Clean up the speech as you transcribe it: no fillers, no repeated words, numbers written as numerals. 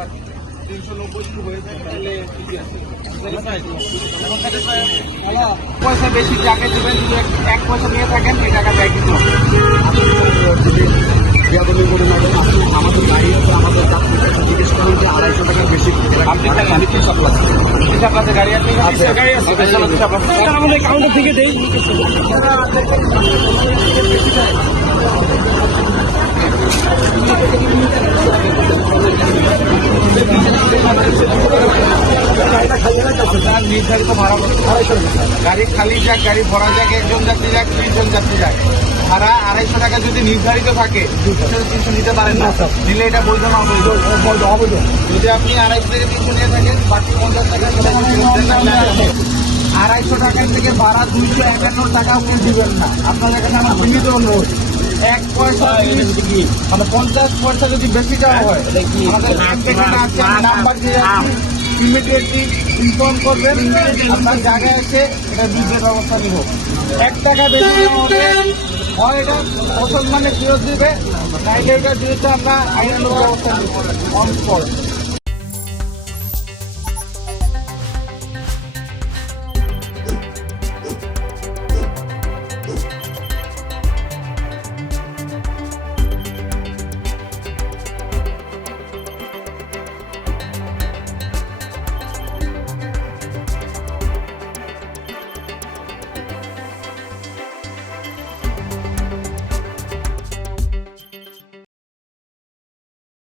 আর 390 যদি হয়ে থাকে তাহলে ঠিকই আছে। পয়সা বেশি যাকে দেবেন, যদি 1 পয়সা নিয়ে থাকেন এই টাকা ব্যাগ দিতে হবে। আমাদের গাড়ি আছে, আমাদের জিজ্ঞেস করেন যে 250 টাকা বেশি। আপনি আমি কি সাপ্লাই আপনাদের গাড়ি আছে? গাড়ি আছে, আমাদের কাউন্টার থেকে দেই। আপনার নির্ধারিত ভাড়া 250 গাড়ি খালি যাক, গাড়ি ভরা যাক, 1 জন যাত্রী যাক, 30 জন যাত্রী যাক, ভাড়া 250 টাকা যদি নির্ধারিত থাকে 300 নিতে পারেন না। নিলে এটা বৈধ না অবৈধ? যদি আপনি 250 থেকে 300 নিয়ে থাকেন, বাকি 50 টাকা 250 টাকার থেকে ভাড়া 251 টাকা আপনি দিবেন না। আপনার এখানে আমার সীমিত অনুরোধ, 1 পয়সা মানে 50 পয়সা যদি বেশি দেওয়া হয়, আমাদের নাম্বার দিয়ে ইমিডিয়েটলি ইনফর্ম করবেন, আপনার জায়গায় এসে এটা বুঝতে ব্যবস্থা নিব। 1 টাকা বেশি নেওয়া হবে, হয় এটা মুসলমানের ফেরত দিবে, নাইলে এটা দিতে আমরা আইনানুগ ব্যবস্থা নিব অন স্পট।